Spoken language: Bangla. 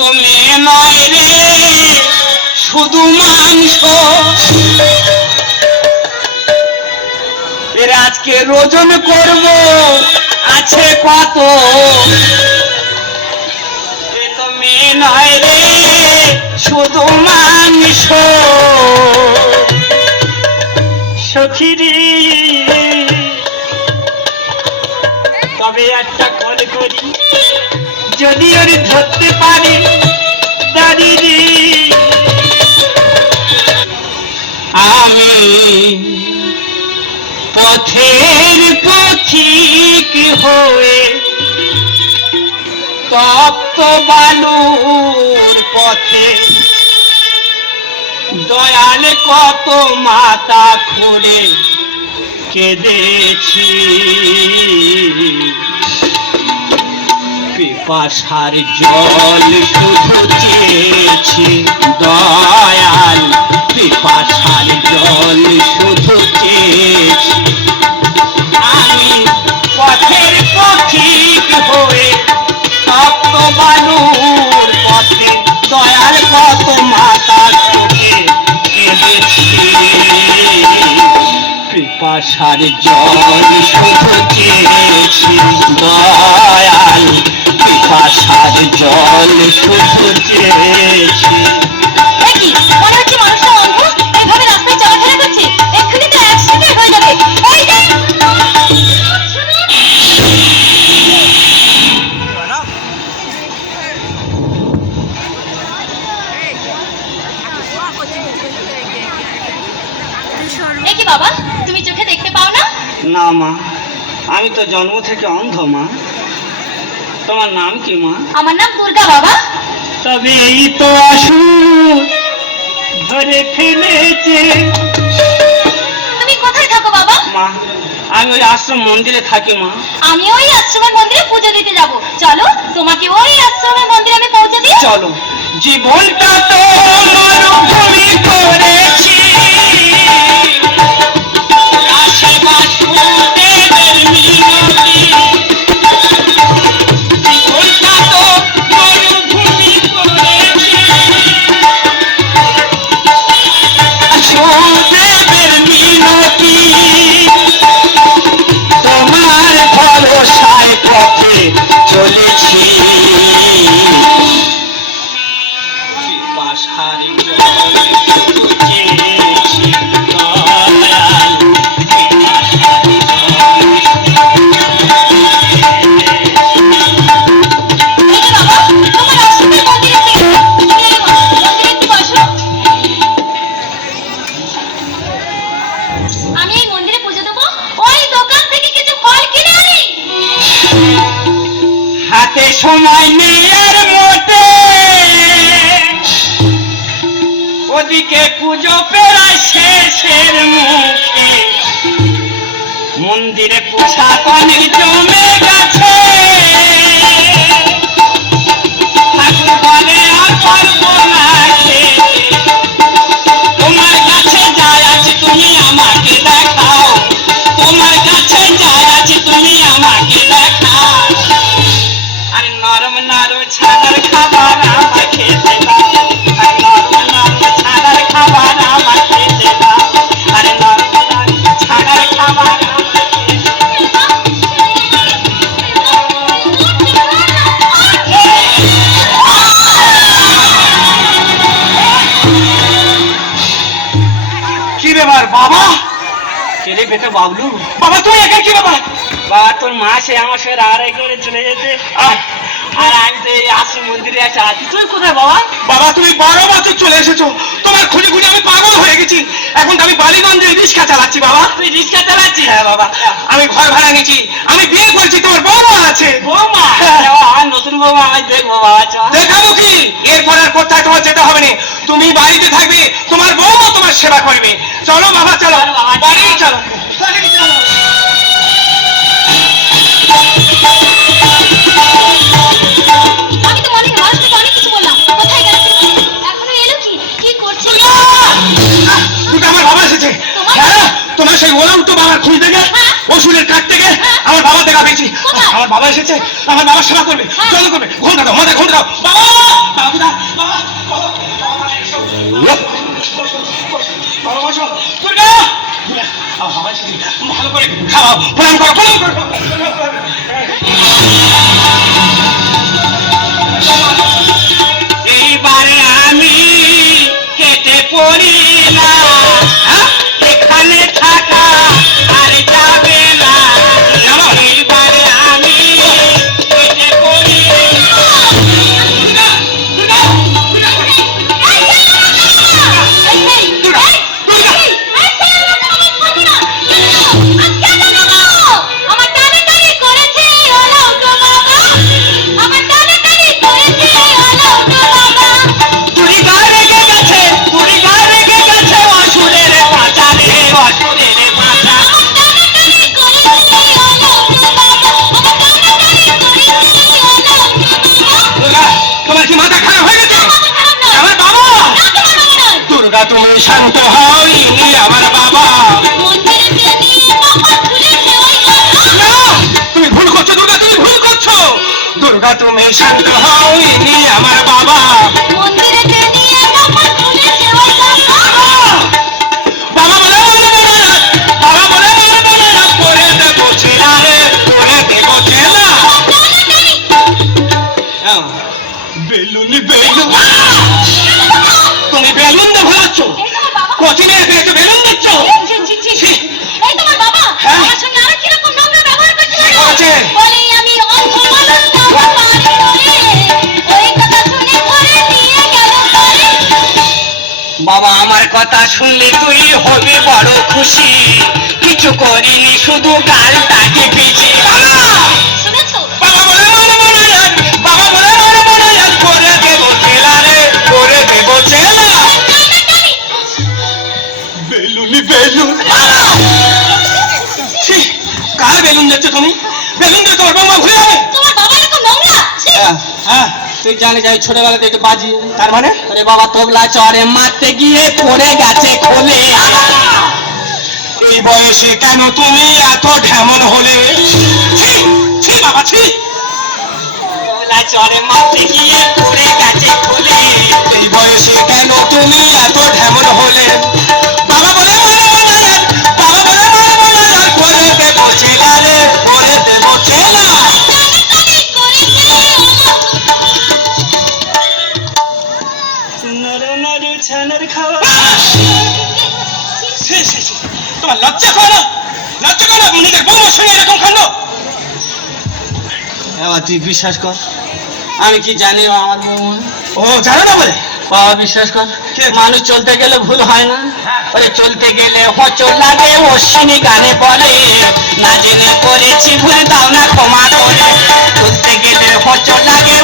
তো মেয়ে নয় রে শুধু মাংস, এর আজকে রোজন করব আছে কত, এ তো মেয়ে নয় রে শুধু মাংস। সখিরি তবে একটা কল করি, যদি ওর ধরতে পারি দাঁড়িয়ে আমি পথের পথিক হয়ে তপ্ত বালুর পথে দয়াল কত মাথা খুঁড়ে কেঁদেছি, পিপাসার জল শুধু চেয়েছি দয়াল, পিপাসার জল শুধু চেয়েছি আমি পথের পথিক হয়ে তপ্ত বালুর পথে দয়াল কত মাথা চোখে কেঁদেছি, পিপাসার জল শুধু চেয়েছি দয়াল, পিপাসার জল শুধু চেয়েছি। বাবা তুমি চোখে দেখতে পাও না? না মা, আমি তো জন্ম থেকে অন্ধ মা। তোমার নাম কি মা? আমার নাম দুর্গা বাবা। তবে এই তো আসুর ধরে ফেলেছে। তুমি কোথায় থাকো বাবা? মা আমি ওই আশ্রম মন্দিরে থাকি মা। আমি ওই আশ্রমের মন্দিরে পুজো দিতে যাব, চলো তোমাকে ওই আশ্রমের মন্দিরে আমি পৌঁছে দিই। চলো। জীবনটা তো মরুভূমি করেছি, চলেছি পাশার আমি এই মন্দিরে পুজো দেবো, ওই দোকান থেকে কিছু ফল কিনে আনি। হাতে সময় নেই আর মোটে, ওদিকে পুজো প্রায় শেষের মুখে, মন্দিরে পোশাক অনেক জমে গেছে, ঠাকুর বলে আর পারবো না খেতে, তোমার কাছে যা আছে তুমি আমাকে দেখাও, তোমার কাছে যা আছে তুমি আমাকে দেখাও, আর নরম নরম ছানার খাবার আমাকে খেতে দাও, আর নরম নরম ছানার খাবার আমাকে খেতে দাও, আর নরম নরম ছানার খাবার আমাকে খেতে দাও। কি ব্যাপার বাবা? ছেলে বেটা বাবলু, বাবা তুই একা কি ব্যাপার? বাবা তোর মা সে আমার সঙ্গে রাগারাগি করে চলে যেতে, আর আমি তো এই আশ্রম মন্দিরে আছি। তুই কোথায় বাবা? বাবা তুমি বড় বছর চলে এসেছো, তোমার খুঁজে খুঁজে আমি পাগল হয়ে গেছি। এখন তো আমি বালিগঞ্জে রিক্সা চালাচ্ছি বাবা। তুই রিক্সা চালাচ্ছিস? হ্যাঁ বাবা, আমি ঘর ভাড়া নিয়েছি, আমি বিয়ে করছি, তোমার বৌমা আছে। বৌমা? আমার নতুন বৌমা, আমি দেখবো বাবা। দেখাবো কি? এরপর আর কোথায় তোমার যেতে হবে না, তুমি বাড়িতে থাকবে, তোমার বৌমা তোমার সেবা করবে। চলো বাবা চলো, বাড়ি চলো। আমি তো অনেক মানুষকে অনেক কিছু বললাম, কোথায় গেল এখনো এলো কি? কি করছে? আমার বাবা এসেছে। হ্যাঁ তোমার সেই ওলাম তো বাবার খুঁজ থেকে, ওষুধের কাঠ থেকে আমার বাবা দেখা পেয়েছি। আমার বাবা এসেছে, আমার বাবার সেবা করবে, চলো করবে। ঘুমটা দাও, মাথায় ঘুমটা দাও। বাবা বাবু করি না, এখানে থাকা আর যাবে না, এবারে আমি কেটে করি। তুমি শান্ত হইনি আমার বাবা, তুমি ভুল করছো দুর্গা, তুমি ভুল করছো দুর্গা, তুমি শান্ত হইনি আমার বাবা। বাবা বলে বাবা বলে করে দেবো ছেলা রে, করে দেবো ছেলা। বেলুনি বেলুন, তুমি বেলুন দিয়ে ভোলাচ্ছ, কোচিনের পেয়েছো বেলুন দিচ্ছ। এই তোমার বাবা আমার সঙ্গে আরো কিরকম নোংরা ব্যবহার করছিল, বলে আমি অন্ধ মানুষ না পারি করে, ওই কথা শুনে ঘরে নিয়ে গেল ঘরে। বাবা আমার কথা শুনলে তুই হবি বড় খুশি, কিছু করিনি শুধু গালটাকে পিছি। শুনেছো? বাবা বলে বাবা বলে করে দেবো ছেলা রে, করে দেবো ছেলা। বেলুনি বেলুন, কার বেলুন যাচ্ছে তুমি? বেলুন দিয়ে তোমার বাবা ঘুরে যাবে। তোমার বাবা এরকম নোংরা? হ্যাঁ তুই জানে যাই ছোটবেলাতে একটু বাজি, তার মানে আরে বাবা তবলা চড়ে মারতে গিয়ে পড়ে গেছে খোলে। এই বয়সে কেন তুমি এত ঢেমন হলে? ছি বাবা ছি, তবলা চড়ে মারতে গিয়ে পড়ে গেছে খোলে। এই বয়সে কেন তুমি এত ঢেমন হলে? বাবা বলে বাবা বলে করে দেবো ছেলা রে, করে দেবো ছেলা। তোমার লজ্জা করো না, লজ্জা করো নিজের বউমার সঙ্গে এরকম কাণ্ড। এবার তুই বিশ্বাস কর, আমি কি জানি ও আমার বউ? ও জানো না বলে? বাবা বিশ্বাস কর, মানুষ চলতে গেলে ভুল হয় না, ওই চলতে গেলে হচল লাগে, অশ্বিনী গানে বলে না জেনে করেছি ভুল দাও না ক্ষমা করে। চলতে গেলে হচল লাগে,